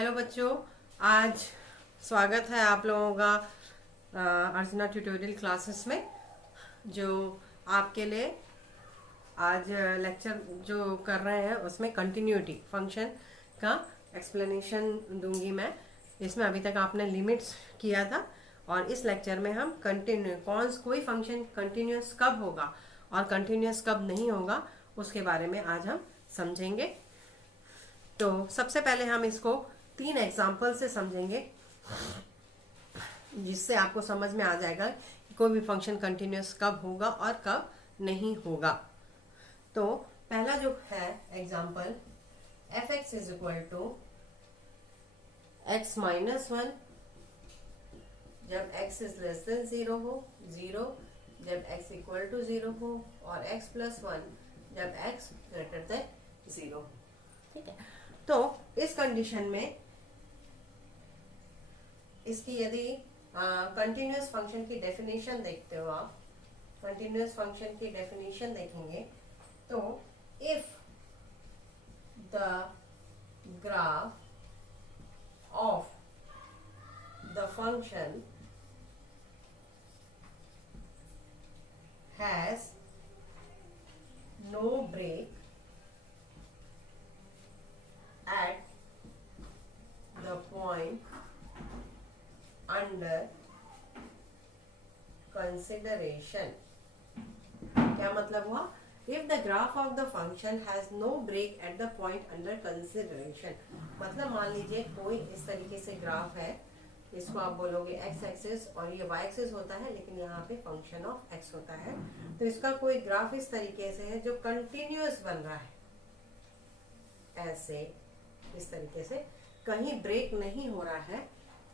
Hello बच्चों, आज स्वागत है आप लोगों का अर्चना ट्यूटोरियल क्लासेस में। जो आपके लिए आज लेक्चर जो कर रहे हैं उसमें कंटिन्यूटी फंक्शन का एक्सप्लेनेशन दूंगी मैं। इसमें अभी तक आपने लिमिट्स किया था और इस लेक्चर में हम कोई फंक्शन कंटिन्यूस कब होगा और कंटिन्यूस कब नहीं होगा उसके बारे में आज हम समझेंगे। तो सबसे पहले हम इसको 3 एग्जाम्पल से समझेंगे, जिससे आपको समझ में आ जाएगा कि कोई भी फंक्शन कंटिन्यूस कब होगा और कब नहीं होगा। तो पहला जो है example, f x is equal to x minus one जब x इज लेस देन 0 हो, 0 जब x इक्वल टू 0 हो, और x प्लस 1 जब x ग्रेटर देन 0। ठीक है, तो इस कंडीशन में इसकी यदि कंटिन्यूअस फंक्शन की डेफिनेशन देखते हो आप, कंटिन्यूअस फंक्शन की डेफिनेशन देखेंगे तो if the graph of the function has no break at the point under consideration। क्या मतलब हुआ? If the graph of the function has no break at the point under consideration, मतलब मान लीजिए कोई इस तरीके से ग्राफ है, इसको आप बोलोगे x एक्सिस और ये y एक्सिस होता है, लेकिन यहाँ पे फंक्शन ऑफ x होता है। तो इसका कोई ग्राफ इस तरीके से है जो कंटिन्यूअस बन रहा है, ऐसे इस तरीके से कहीं ब्रेक नहीं हो रहा है,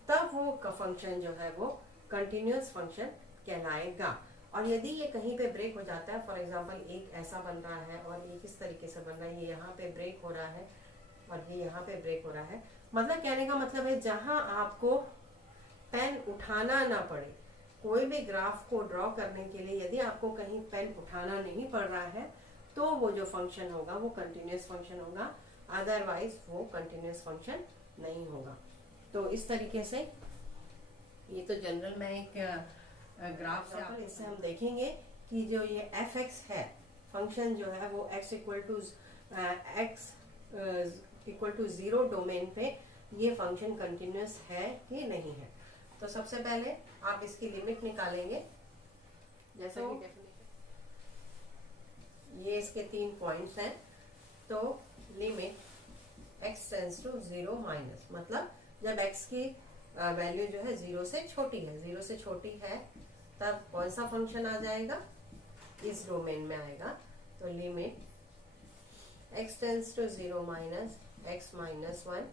तब वो फंक्शन जो है वो कंटिन्यूअस फंक्शन कहलाएगा। और यदि ये कहीं पे ब्रेक हो जाता है, फॉर एग्जांपल एक ऐसा बन रहा है और ये किस तरीके से बन रहा है, ये यहाँ पे ब्रेक हो रहा है और ये यहाँ पे ब्रेक हो रहा है, मतलब कहने का मतलब है जहां आपको पेन उठाना ना पड़े, कोई भी ग्राफ को ड्रॉ करने के लिए यदि आपको कहीं पेन उठाना नहीं पड़ रहा है, तो वो जो फंक्शन होगा वो कंटिन्यूअस फंक्शन होगा, अदरवाइज वो कंटिन्यूअस फंक्शन नहीं होगा। तो इस तरीके से ये तो जनरल में एक ग्राफ से इससे हम देखेंगे कि जो ये एफ एक्स है फंक्शन जो है वो x इक्वल टू 0 डोमेन पे ये फंक्शन कंटिन्यूअस है कि नहीं है। तो सबसे पहले आप इसकी लिमिट निकालेंगे, जैसा कि डेफिनेशन ये इसके 3 पॉइंट्स हैं। तो limit x tends to 0 minus, मतलब जब x की वैल्यू जो है 0 से छोटी है, 0 से छोटी है तब कौन सा फंक्शन आ जाएगा, इस डोमेन में आएगा। तो limit x tends to 0 minus x minus 1,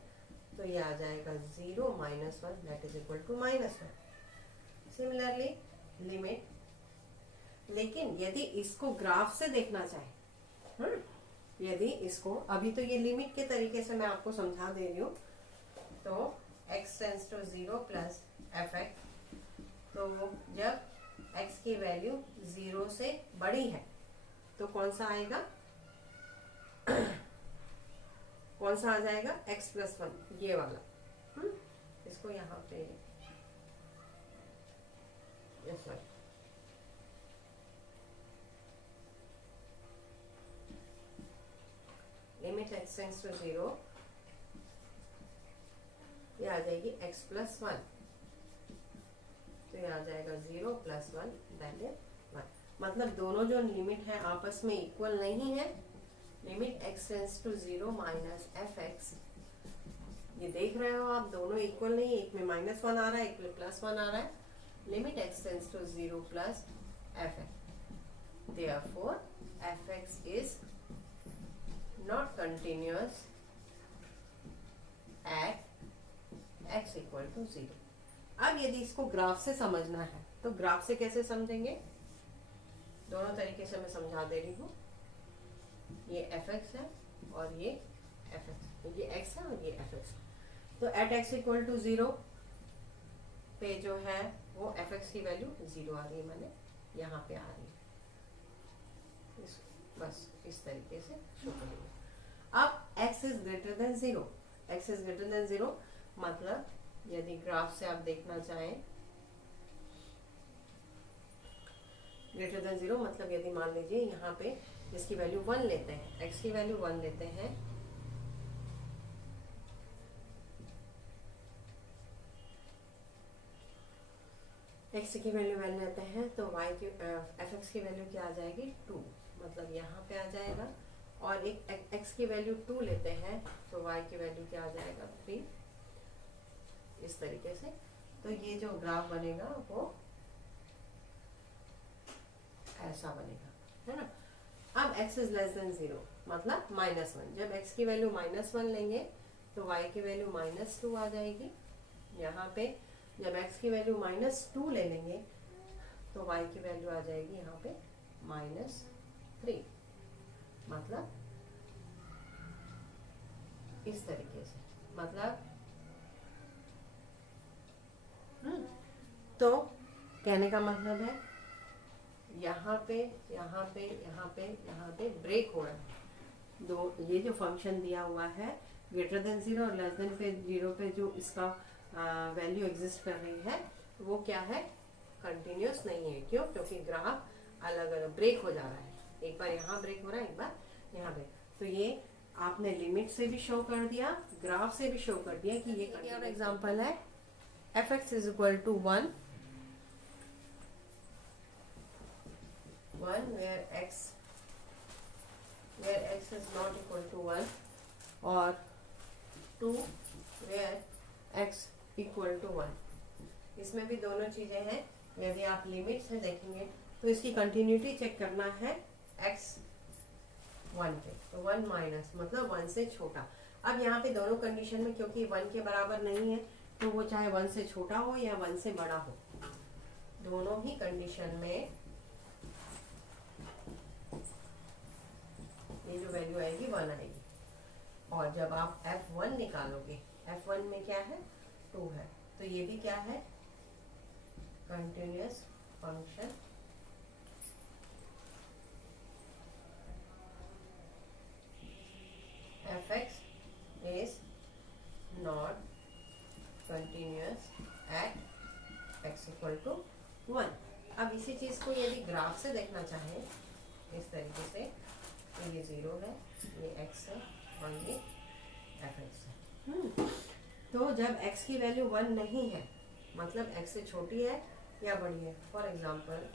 तो ये आ जाएगा 0 माइनस 1 that is equal to minus 1। Similarly limit, लेकिन यदि इसको ग्राफ से देखना चाहे, यदि इसको, अभी तो ये लिमिट के तरीके से मैं आपको समझा दे रही हूँ, तो x tends to 0 plus f x, तो जब x की वैल्यू 0 से बड़ी है तो कौन सा आएगा कौन सा आ जाएगा, x प्लस 1 ये वाला। इसको यहाँ पे yes sir, limit x tends to 0, ये आ जाएगी x प्लस 1, तो ये आ जाएगा 0 प्लस 1 दैट इज 1। मतलब दोनों जो लिमिट है आपस में इक्वल नहीं है। Limit x tends to 0 minus f x, ये देख रहे हो आप, दोनों इक्वल नहीं, एक में माइनस 1 आ रहा है, एक में प्लस 1 आ रहा है। Limit x tends to 0 plus f x, therefore f x is not continuous at x equal to 0। अब यदि इसको ग्राफ से समझना है तो ग्राफ से कैसे समझेंगे, दोनों तरीके से मैं समझा दे रही हूँ। ये एफ एक्स है और ये एफ एक्स, ये एक्स है और ये एफ एक्स। तो एट एक्स इक्वल टू 0 पे जो है वो एफ एक्स की वैल्यू 0 आ रही है, मैंने यहाँ पे आ रही है, बस इस तरीके से शो करेंगे। अब x is greater than 0, x is greater than 0, मतलब यदि ग्राफ से आप देखना चाहें ग्रेटर देन 0, मतलब यदि मान लीजिए यहाँ पे इसकी वैल्यू 1 लेते हैं, x की वैल्यू 1 लेते हैं, x की वैल्यू 1 लेते हैं तो y की fx की वैल्यू क्या आ जाएगी 2, मतलब यहाँ पे आ जाएगा। और एक x की वैल्यू 2 लेते हैं तो y की वैल्यू क्या आ जाएगा 3, इस तरीके से। तो ये जो ग्राफ बनेगा वो ऐसा बनेगा, है ना। अब x इज लेस देन 0, मतलब -1। जब x की वैल्यू -1 लेंगे तो y की वैल्यू -2 आ जाएगी। यहाँ पे जब x की वैल्यू -2 ले लेंगे तो y की वैल्यू आ जाएगी यहाँ पे -3, मतलब इस तरीके से, मतलब तो कहने का मतलब है यहाँ पे यहाँ पे यहाँ पे यहाँ पे ब्रेक हो रहा है। दो ये जो फंक्शन दिया हुआ है ग्रेटर देन 0 और लेस देन 0 पे जो इसका वैल्यू एग्जिस्ट कर रही है वो क्या है, कंटिन्यूस नहीं है। क्यों? क्योंकि ग्राफ अलग अलग ब्रेक हो जा रहा है, एक बार यहाँ ब्रेक हो रहा है, एक बार यहाँ पे। तो ये आपने लिमिट से भी शो कर दिया, ग्राफ से भी शो कर दिया कि ये और एग्जांपल है f(x) is equal to 1 where x is not equal to 1 और 2 where x equal to 1। इसमें भी दोनों चीजें हैं। यदि आप लिमिट से देखेंगे तो इसकी कंटिन्यूटी चेक करना है x 1 पे, तो 1 माइनस मतलब 1 से छोटा। अब यहाँ पे दोनों कंडीशन में क्योंकि 1 के बराबर नहीं है तो वो चाहे 1 से छोटा हो या 1 से बड़ा हो, दोनों ही कंडीशन में ये जो वैल्यू आएगी 1 आएगी। और जब आप f1 निकालोगे, f1 में क्या है 2 है, तो ये भी क्या है continuous function f(x) is not continuous at x equal to 1। अब इसी चीज को यदि ग्राफ से देखना चाहें इस तरीके से, तो ये 0 है, ये x है और ये f(x) है। तो जब x की वैल्यू 1 नहीं है, मतलब x से छोटी है या बड़ी है, फॉर एग्जाम्पल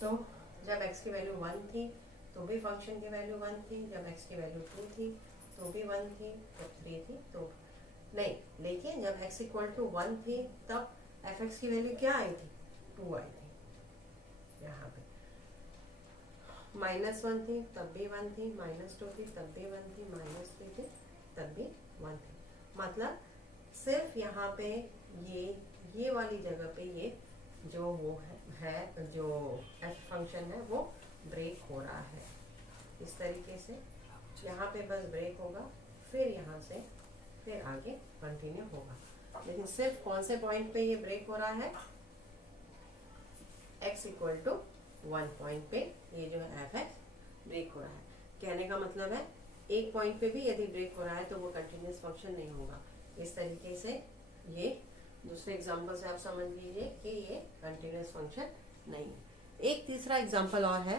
तो जब x की वैल्यू 1 थी तो भी फंक्शन की वैल्यू 1 थी, जब x की वैल्यू 2 थी तो भी 1 थी, जब 3 थी तो नहीं। लेकिन जब x इक्वल टू 1 थी तब f(x) की वैल्यू क्या आई थी 2 आई थी। यहाँ पे -1 थी तब भी 1 थी, -2 थी तब भी 1 थी, -3 थी तब भी 1 थी। मतलब सिर्फ यहाँ पे ये वाली जगह पे ये जो वो है जो f फंक्शन है वो ब्रेक हो रहा है इस तरीके से। यहाँ पे बस ब्रेक होगा, फिर यहाँ से फिर आगे कंटिन्यू होगा। लेकिन सिर्फ कौन से पॉइंट पे ये ब्रेक हो रहा है, x इक्वल टू 1 पॉइंट पे ये जो है f(x) ब्रेक हो रहा है। कहने का मतलब है एक पॉइंट पे भी यदि ब्रेक हो रहा है तो वो कंटिन्यूस फंक्शन नहीं होगा। इस तरीके से ये दूसरे एग्जांपल से आप समझ लीजिए कि ये कंटिन्यूस फंक्शन नहीं है। एक तीसरा एग्जांपल और है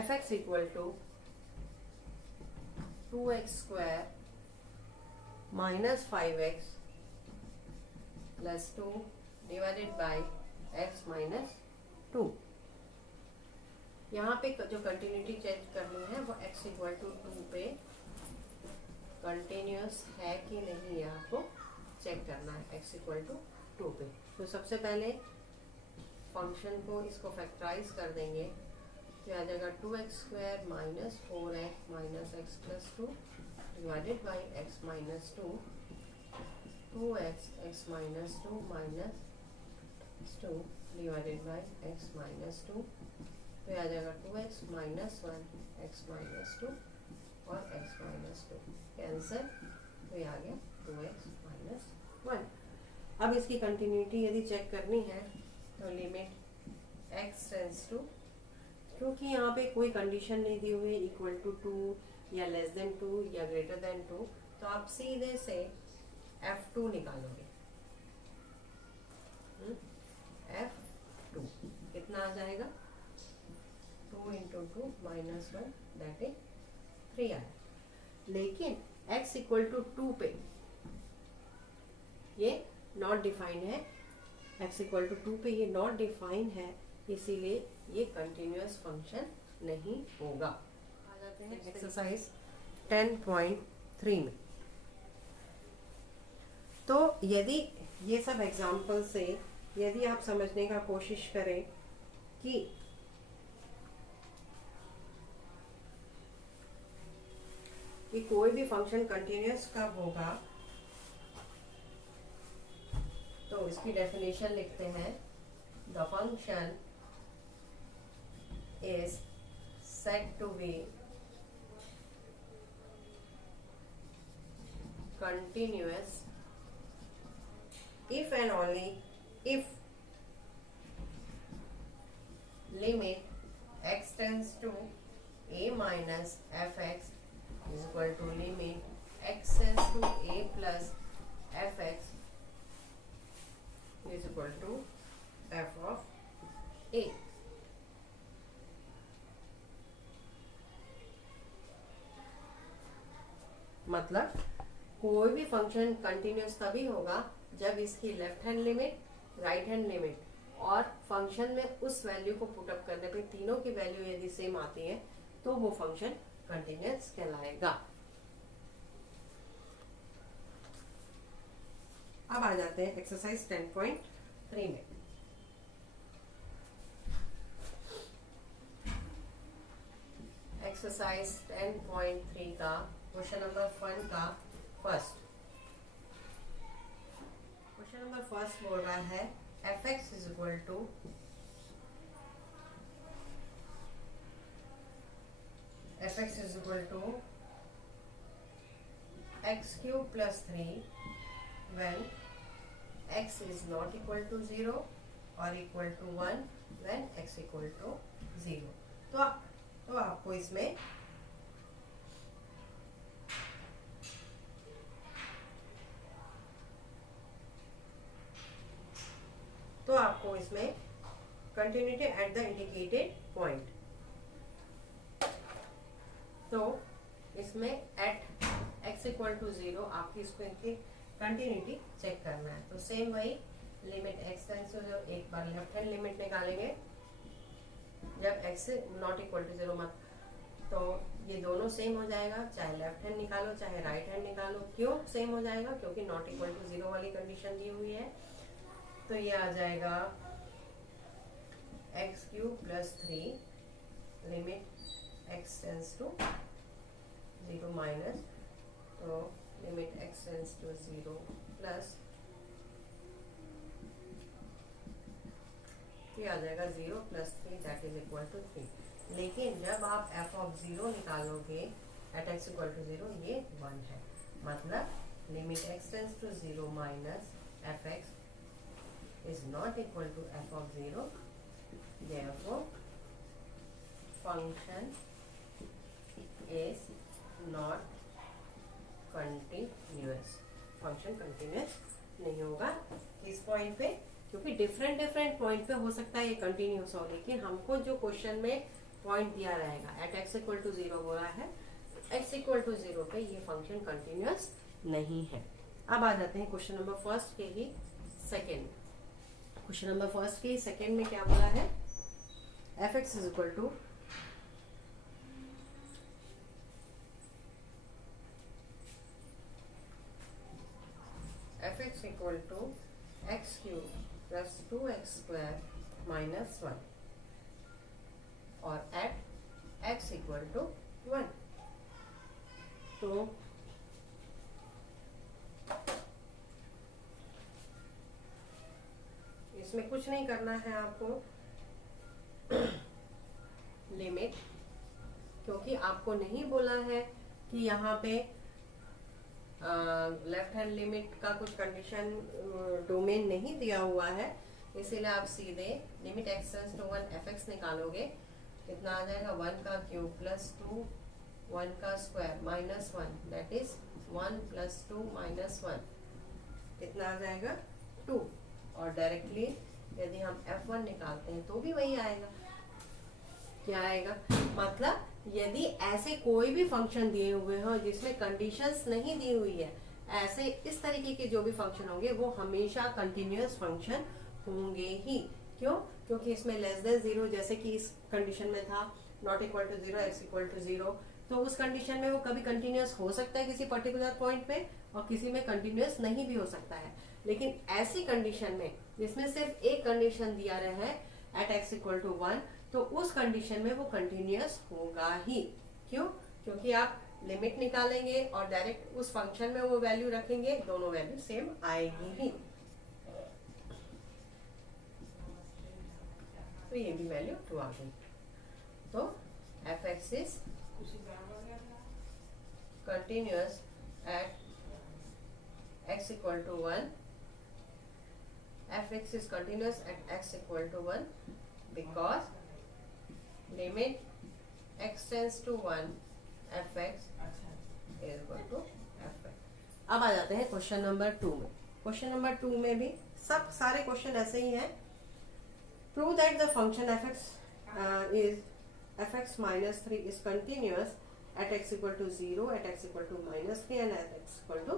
f(x) equal to 2x² minus 5x plus 2 divided by x minus 2। यहाँ पे जो कंटिन्यूटी चेक करनी है वो x इक्वल टू 2 पे कंटिन्यूस है कि नहीं, ये आपको चेक करना है x इक्वल टू 2 पे। तो सबसे पहले फंक्शन को इसको फैक्टराइज कर देंगे तो आ जाएगा 2x² minus 4x minus x plus 2 divided by x minus 2, 2x x minus 2 minus 2 divided by x minus 2। तो आ जाएगा 2x माइनस 1 x माइनस 2 और x माइनस 2 कैंसर, तो ये आ गया 2x माइनस 1। अब इसकी कंटिन्यूटी यदि चेक करनी है तो लिमिट x टेंड्स टू, क्योंकि यहाँ पे कोई कंडीशन नहीं दी हुई इक्वल टू 2 या लेस देन 2 या ग्रेटर देन 2, तो आप सीधे से f2 निकालोगे। f2 कितना आ जाएगा, 2 इंटू 2 माइनस 1 दैट इज 3 आया। लेकिन x इक्वल टू 2 पे ये नॉट डिफाइंड है, x इक्वल टू 2 पे ये नॉट डिफाइंड है, इसीलिए ये कंटिन्यूअस फंक्शन नहीं होगा। आ जाते हैं एक्सरसाइज 10.3 में। तो यदि ये सब एग्जाम्पल से यदि आप समझने का कोशिश करें कि कोई भी फंक्शन कंटिन्यूअस कब होगा, तो इसकी डेफिनेशन लिखते हैं, the function is said to be continuous if and only if limit x tends to a minus fx is equal to limit x tends to a plus fx is equal to f of a। मतलब कोई भी function continuous तभी होगा जब इसकी left hand limit, right hand limit और function में उस वैल्यू को पुट अप करने पे तीनों की वैल्यू यदि सेम आती है तो वो फंक्शन कंटिन्यूअस कहलाएगा। अब आ जाते हैं एक्सरसाइज 10.3 में। एक्सरसाइज 10.3 का क्वेश्चन नंबर 1 का फर्स्ट क्वेश्चन नंबर फर्स्ट बोल रहा है fx is equal to x cube plus 3 when x is not equal to 0 or equal to 1 when x equal to 0। तो आपको इसमें continuity at the indicated point, तो इसमें eight x equal to 0 आपकी इसको इनकी कंटिन्यूटी चेक करना है। तो सेम वही लिमिट x टेंड्स टू 0, एक बार लेफ्ट हैंड लिमिट निकालेंगे जब x नॉट इक्वल टू 0 मत, तो ये दोनों सेम हो जाएगा, चाहे लेफ्ट हैंड निकालो चाहे राइट हैंड निकालो। क्यों सेम हो जाएगा, क्योंकि नॉट इक्वल टू 0 वाली कंडीशन दी हुई है। तो ये आ जाएगा x cube plus 3 limit x tends to 0 minus, तो limit x tends to 0 plus ये आ जाएगा 0 plus 3 that is equal to 3। लेकिन जब आप f ऑफ 0 निकालोगे एट x इक्वल टू 0 ये 1 है, मतलब limit x tends to 0 minus fx is not equal to f of 0, therefore function is not continuous। Function continuous नहीं होगा इस पॉइंट पे, क्योंकि डिफरेंट पॉइंट पे हो सकता है ये कंटिन्यूअस हो, लेकिन हमको जो क्वेश्चन में पॉइंट दिया रहेगा एट x इक्वल टू 0 बोला है, x इक्वल टू 0 पे ये फंक्शन कंटिन्यूअस नहीं है। अब आ जाते हैं क्वेश्चन नंबर फर्स्ट के ही सेकेंड। क्वेश्चन नंबर फर्स्ट के सेकेंड में क्या बोला है, fx is equal to fx equal to x cube plus 2x square minus 1 और एट x इक्वल टू 1। तो इसमें कुछ नहीं करना है आपको, लिमिट, क्योंकि आपको नहीं बोला है कि यहाँ पे लेफ्ट हैंड लिमिट का कुछ कंडीशन डोमेन नहीं दिया हुआ है, इसीलिए आप सीधे limit x tends to 1 f निकालोगे। कितना आ जाएगा 1 का क्यूब प्लस 2 1 का square minus 1 that is 1 plus 2 minus 1 कितना आ जाएगा 2। और डायरेक्टली यदि हम f1 निकालते हैं तो भी वही आएगा। क्या आएगा मतलब यदि ऐसे कोई भी फंक्शन दिए हुए हो जिसमें कंडीशंस नहीं दी हुई है, ऐसे इस तरीके के जो भी फंक्शन होंगे वो हमेशा कंटिन्यूअस फंक्शन होंगे ही। क्यों? क्योंकि इसमें लेस देन 0 जैसे कि इस कंडीशन में था not equal to 0 x equal to 0, तो उस कंडीशन में वो कभी कंटिन्यूअस हो सकता है किसी पर्टिकुलर पॉइंट पे और किसी में कंटिन्यूअस नहीं भी हो सकता है। लेकिन ऐसी कंडीशन में जिसमें सिर्फ एक कंडीशन दिया रहा है एट एक्स इक्वल टू 1, तो उस कंडीशन में वो कंटिन्यूअस होगा ही। क्यों? क्योंकि आप लिमिट निकालेंगे और डायरेक्ट उस फंक्शन में वो वैल्यू रखेंगे, दोनों वैल्यू सेम आएगी ही, तो ये भी वैल्यू 2 आ गई। तो f x is continuous at x equal to 1, fx is continuous at x equal to 1 because limit x tends to 1 fx is equal to fx। अब आ जाते हैं क्वेश्चन नंबर 2 में। क्वेश्चन नंबर 2 में भी सब सारे क्वेश्चन ऐसे ही हैं। Prove that the function fx minus 3 is continuous at x equal to 0, at x equal to minus 3 and at x equal to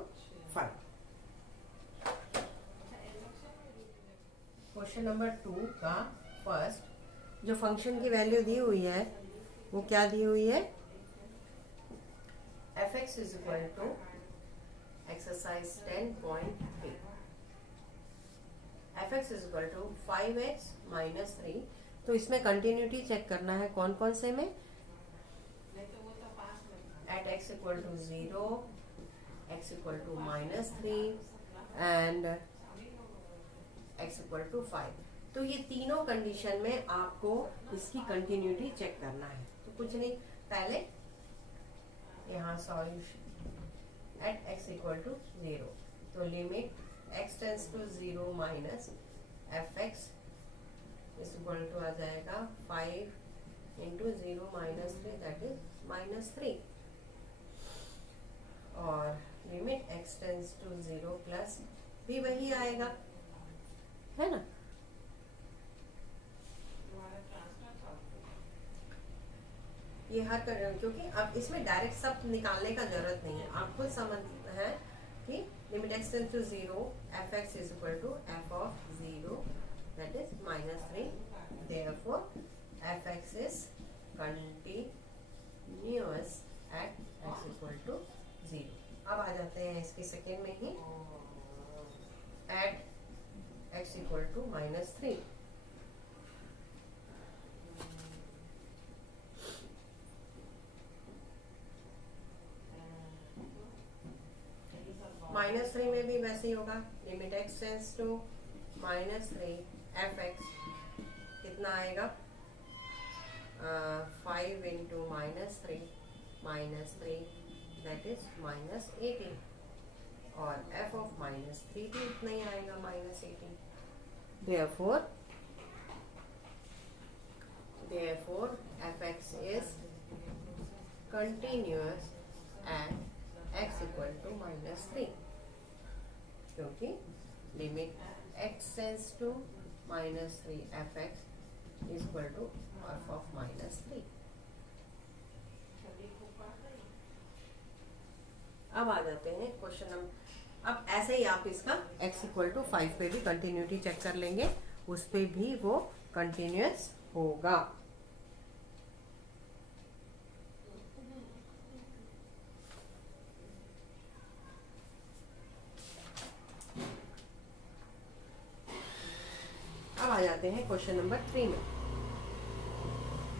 5। Question number 2 का फर्स्ट जो फंक्शन की वैल्यू दी हुई है वो क्या दी हुई है, f x is equal to exercise 10.3, f x is equal to 5x minus 3। तो इसमें कंटिन्यूटी चेक करना है कौन कौन से में, at x equal to 0, x equal to minus 3 and x equal to 5। तो ये तीनों कंडीशन में आपको इसकी कंटिन्यूटी चेक करना है। तो कुछ नहीं, पहले यहाँ solution at x equal to 0, तो limit x tends to 0 minus f x is equal to आ जाएगा 5 into 0 minus 3 that is minus 3, और limit x tends to 0 plus भी वही आएगा, है ना। ये हर क्योंकि अब इसमें डायरेक्ट सब निकालने का जरूरत नहीं है, आप खुद समझ है कि limit x tends to 0 f x is equal to f of 0 that is minus 3, therefore f x is continuous at x equal to 0। अब आ जाते हैं इसके सेकेंड में ही, at x equal to minus 3, minus 3 में भी वैसे ही होगा, limit x tends to minus 3 f x कितना आएगा 5 into minus 3 minus 3 that is minus 18, और f ऑफ माइनस 3 भी इतना ही आएगा minus 18। Therefore fx is continuous at x equal to minus 3, क्योंकि limit x tends to minus 3 fx is equal to f of minus 3। अब आ जाते हैं question number, अब ऐसे ही आप इसका x इक्वल टू 5 पे भी कंटिन्यूटी चेक कर लेंगे, उस पे भी वो कंटिन्यूअस होगा। अब आ जाते हैं क्वेश्चन नंबर 3 में।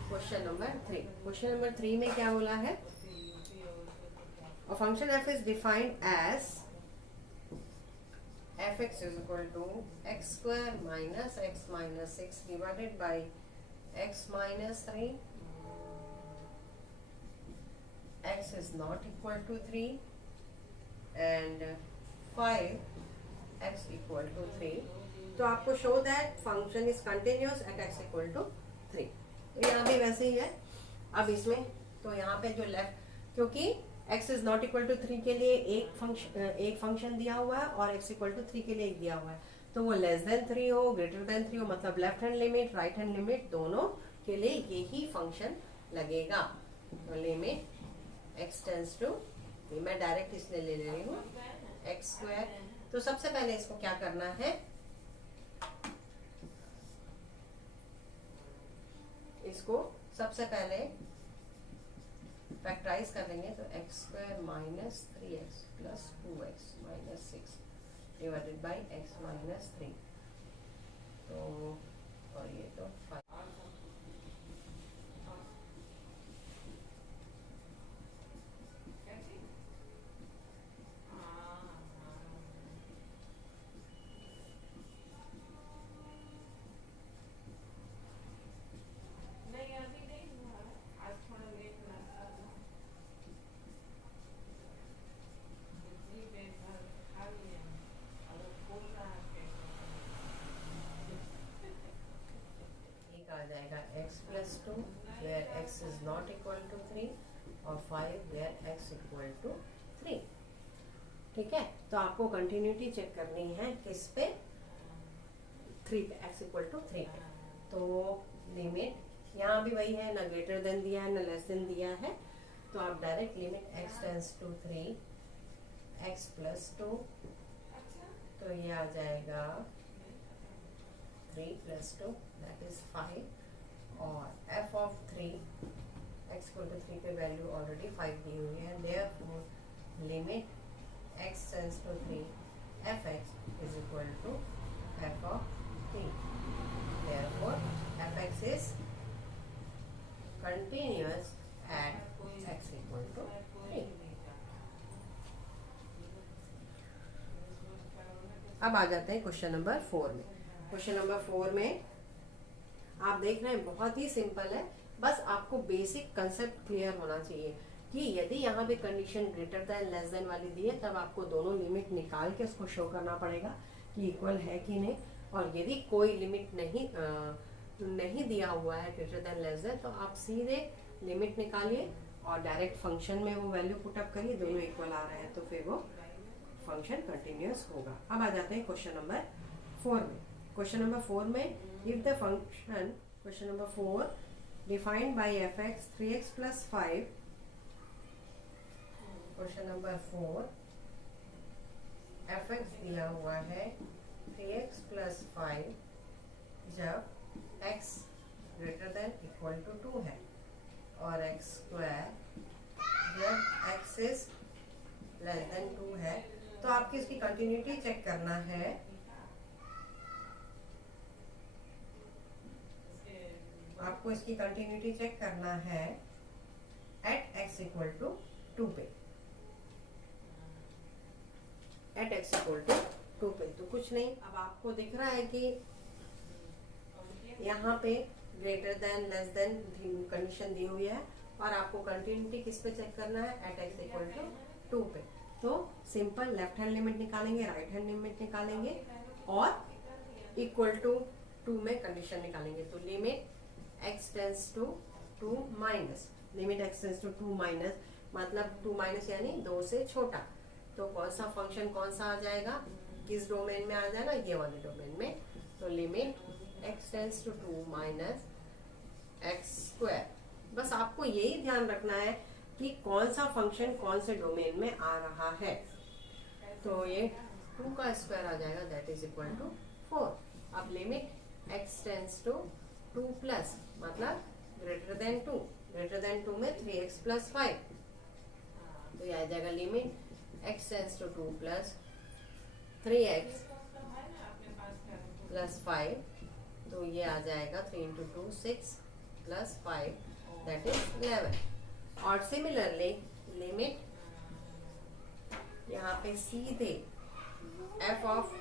क्वेश्चन नंबर 3 में क्या बोला है, a function f is defined as fx is equal to x square minus x minus 6 divided by x minus 3, x is not equal to 3 and 5x equal to 3, तो आपको show that function is continuous at x equal to 3। तो यहाँ भी वैसे ही है। अब इसमें तो यहाँ पे जो लेफ्ट, क्योंकि x is not equal to 3 के लिए एक फंक्शन दिया हुआ है और x इक्वल टू 3 के लिए एक दिया हुआ है, तो वो लेस देन 3 हो ग्रेटर देन 3 हो, मतलब left hand limit right hand limit दोनों के लिए यही फंक्शन लगेगा। तो लिमिट x टेंड्स टू, मैं डायरेक्ट इसलिए ले रही हूँ एक्स स्क्वायर। तो सबसे पहले इसको क्या करना है, इसको सबसे पहले फैक्टराइज कर लेंगे, तो x square minus 3x plus 2x minus 6 divided by x minus 3, तो और ये तो 5। आ जाएगा x plus 2 where x is not equal to 3 और 5 वेयर x इक्वल टू 3। ठीक है, तो आपको कंटिन्यूटी चेक करनी है किस पे, 3 पे, x इक्वल टू 3 पे। तो लिमिट यहाँ भी वही है, ना ग्रेटर देन दिया है ना लेस देन दिया है, तो आप direct limit x tends to 3 x plus 2, तो ये आ जाएगा 3 प्लस 2 दैट इज 5, और f of 3 x equal to 3 पे वैल्यू ऑलरेडी 5 दी हुई है, therefore limit x tends to 3 fx is equal to f of 3, therefore fx is continuous at x equal to 3। अब आ जाते हैं क्वेश्चन नंबर 4 में। क्वेश्चन नंबर 4 में आप देख रहे हैं बहुत ही सिंपल है, बस आपको बेसिक कंसेप्ट क्लियर होना चाहिए कि यदि यहाँ पे condition greater than less then वाली दी है, तब आपको दोनों लिमिट निकाल के उसको शो करना पड़ेगा कि इक्वल है कि नहीं, और यदि कोई लिमिट नहीं दिया हुआ है ग्रेटर देन लेस देन, तो आप सीधे लिमिट निकालिए और डायरेक्ट फंक्शन में वो वैल्यू पुटअप करिए, दोनों इक्वल आ रहे हैं तो फिर वो फंक्शन कंटिन्यूअस होगा। अब आ जाते हैं क्वेश्चन नंबर 4 में। क्वेश्चन नंबर 4 में if the function, question number 4, defined by fx 3x plus 5, question number 4 fx दिया हुआ है 3x plus 5 जब x greater than equal to 2 है, और x square जब x is less than 2 है, तो आपकी इसकी कंटिन्यूटी चेक करना है। आपको इसकी कंटिन्यूटी चेक करना है एट x इक्वल टू 2 पे, एट x इक्वल टू 2 पे। तो कुछ नहीं, अब आपको दिख रहा है कि यहाँ पे greater than less than condition दी हुई है, और आपको कंटिन्यूटी किस पे चेक करना है, एट x इक्वल टू 2 पे। तो सिंपल लेफ्ट हैंड लिमिट निकालेंगे, राइट हैंड लिमिट निकालेंगे और इक्वल टू 2 में कंडीशन निकालेंगे। तो limit x tends to 2 minus, limit x tends to 2 minus मतलब 2 माइनस यानी 2 से छोटा, तो कौन सा फंक्शन कौन सा आ जाएगा, किस डोमेन में आ जाएगा, ये वाले डोमेन में। तो limit x tends to 2 minus x square. बस आपको यही ध्यान रखना है कि कौन सा फंक्शन कौन से डोमेन में आ रहा है। तो ये 2 का स्क्वायर आ जाएगा, दैट इज इक्वल टू 4। अब limit x tends to 2 plus मतलब ग्रेटर देन 2, ग्रेटर देन 2 में 3x प्लस 5, तो ये आ जाएगा limit x tends to 2 plus 3x plus 5, तो ये आ जाएगा 3 इंटू 2 6 प्लस 5 दैट इज 11। और सिमिलरली लिमिट यहाँ पे सीधे f ऑफ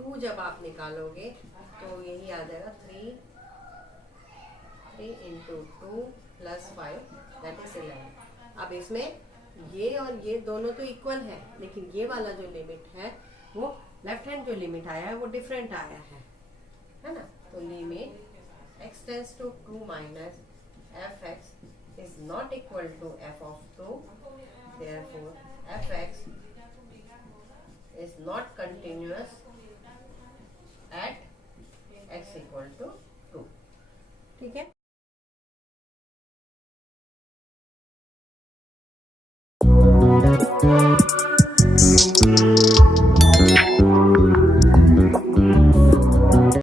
2 जब आप निकालोगे तो यही आ जाएगा 3 इंटू 2 प्लस 5 दैट इज 11। अब इसमें ये और ये दोनों तो इक्वल है, लेकिन ये वाला जो लिमिट है वो लेफ्ट हैंड जो लिमिट आया है वो डिफरेंट आया है ना। तो limit x tends to 2 minus fx is not equal to f of 2, therefore fx is not continuous at x equal to 2। ठीक है।